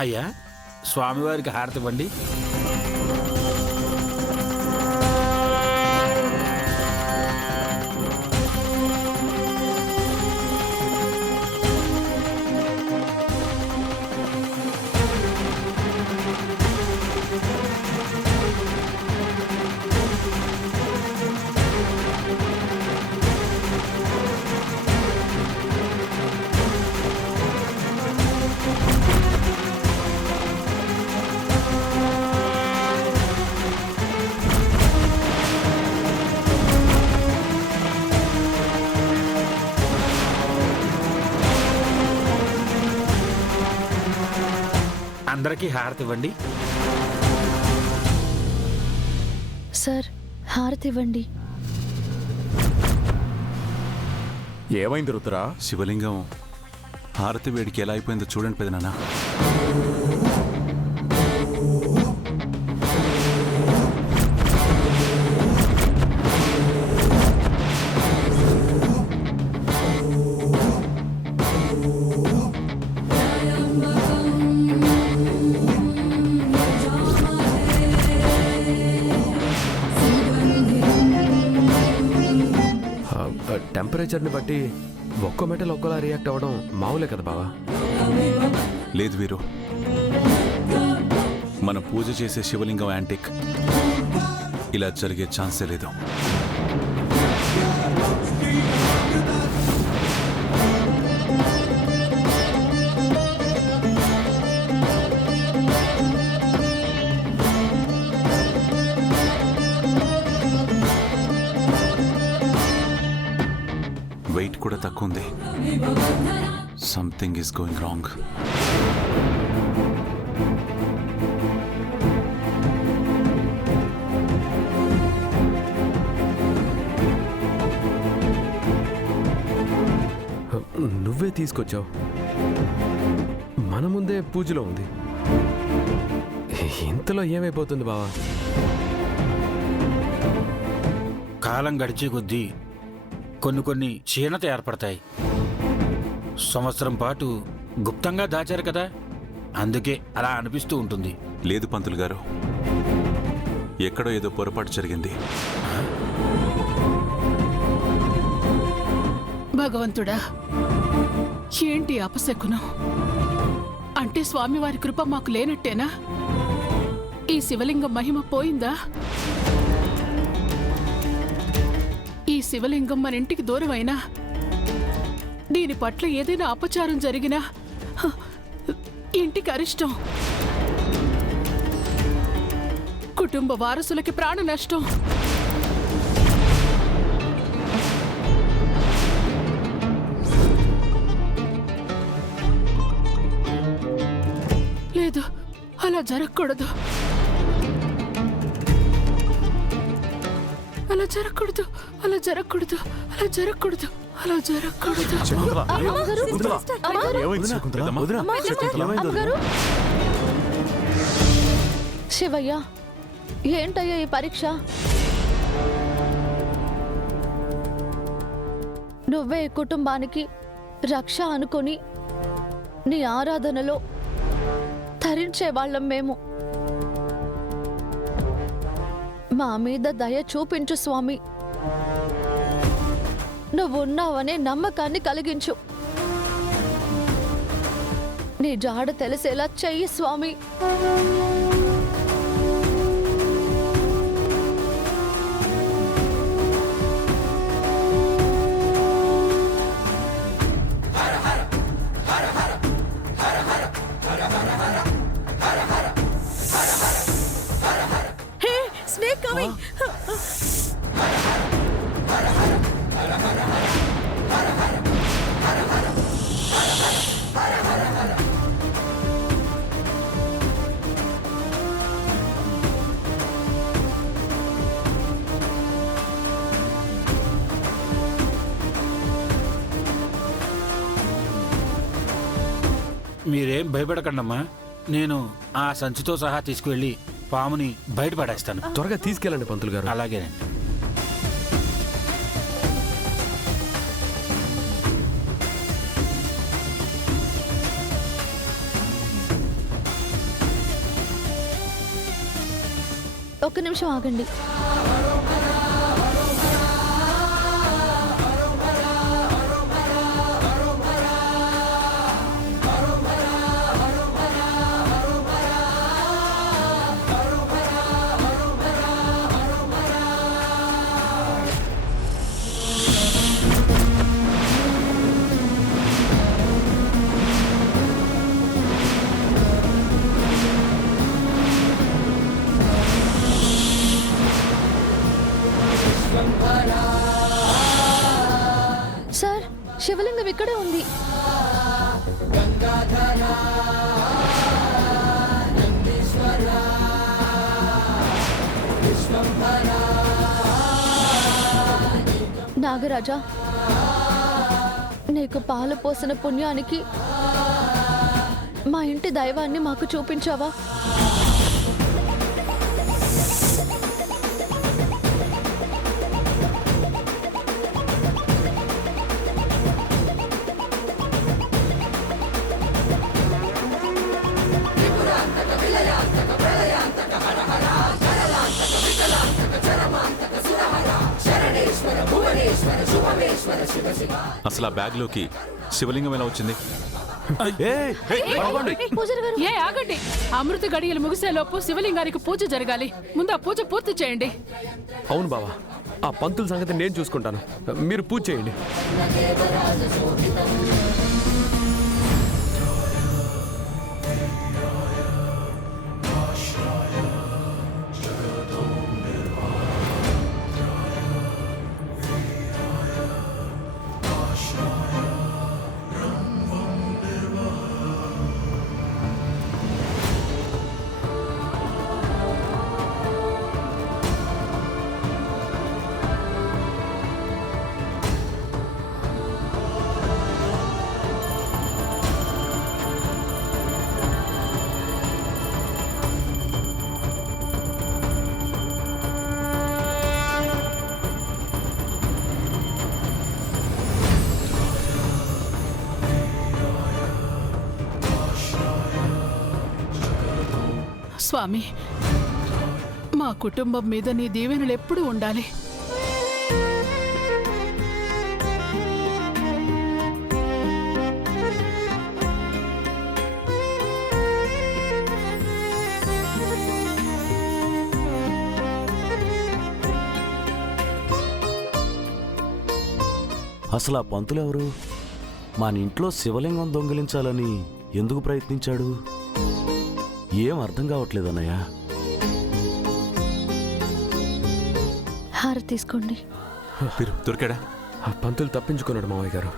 అయ్యా, స్వామివారికి హారతి ఇవ్వండి. అందరికీ హారతి ఇవ్వండి. సార్, హారతి ఇవ్వండి. ఏమైంది రుద్రా? శివలింగం హారతి వేడికి ఎలా అయిపోయిందో చూడండి పెదనాన్న. టెంపరేచర్ని బట్టి ఒక్కో మెటల్ ఒక్కోలా రియాక్ట్ అవ్వడం మామూలే కదా బావా? లేదు వీరు, మనం పూజ చేసే శివలింగం యాంటిక్. ఇలా జరిగే ఛాన్సే లేదు. వెయిట్ కూడా తక్కువ ఉంది. Something is going wrong. నువ్వే తీసుకొచ్చావు, మన ముందే పూజలో ఉంది. ఇంతలో ఏమైపోతుంది బావా? కాలం గడిచే కొద్దీ కొన్ని క్షీణత ఏర్పడతాయి. సంవత్సరం పాటు గుప్తంగా దాచారు కదా, అందుకే అలా అనిపిస్తూ ఉంటుంది. లేదు పంతులు గారు, ఎక్కడో ఏదో పొరపాటు జరిగింది. భగవంతుడా, ఏంటి అపశకునం? అంటే స్వామివారి కృప మాకు లేనట్టేనా? ఈ శివలింగం మహిమ పోయిందా? ఈ శివలింగం మన ఇంటికి దూరమైనా, దీని పట్ల ఏదైనా అపచారం జరిగినా ఇంటికి అరిష్టం, కుటుంబ వారసులకి ప్రాణ నష్టం. లేదు, అలా జరగకూడదు. అలా జరగకూడదు, అలా జరగకూడదు, అలా జరగకూడదు, అలా జరగకూడదు. శివయ్య, ఏంటయ్యా ఈ పరీక్ష? నువ్వే ఈ కుటుంబానికి రక్ష అనుకొని నీ ఆరాధనలో తరించే వాళ్ళం మేము. మా మీద దయ చూపించు స్వామి. నువ్వున్నావనే నమ్మకాన్ని కలిగించు. నీ జాడ తెలిసేలా చెయ్యి స్వామి. మీరేం భయపడకండమ్మా, నేను ఆ సంచితో సహా తీసుకువెళ్ళి పాముని బయటపడేస్తాను. త్వరగా తీసుకెళ్ళండి పంతులు గారు. అలాగేనండి. ఒక్క నిమిషం ఆగండి. సార్, శివలింగం ఇక్కడే ఉంది. నాగరాజా, నీకు పాలు పోసిన పుణ్యానికి మా ఇంటి దైవాన్ని మాకు చూపించావా? అసలు ఆ బ్యాగ్లోకి శివలింగం ఎలా వచ్చింది? పూజారి గారు, ఏ ఆగండి. అమృత గడియలు ముగిసేలోపు శివలింగానికి పూజ జరగాలి. ముందు ఆ పూజ పూర్తి చేయండి. అవును బావా, ఆ పంతుల సంగతి నేను చూసుకుంటాను. మీరు పూజ చేయండి. స్వామి, మా కుటుంబం మీద నీ దీవెనలు ఎప్పుడూ ఉండాలి. అసలు ఆ పంతులెవరు? మన ఇంట్లో శివలింగం దొంగిలించాలని ఎందుకు ప్రయత్నించాడు? ఏం అర్థం కావట్లేదు అన్నయ్య. హారతి తీసుకోండి. దొరికాడా? ఆ పంతులు తప్పించుకున్నాడు మావయ్య గారు.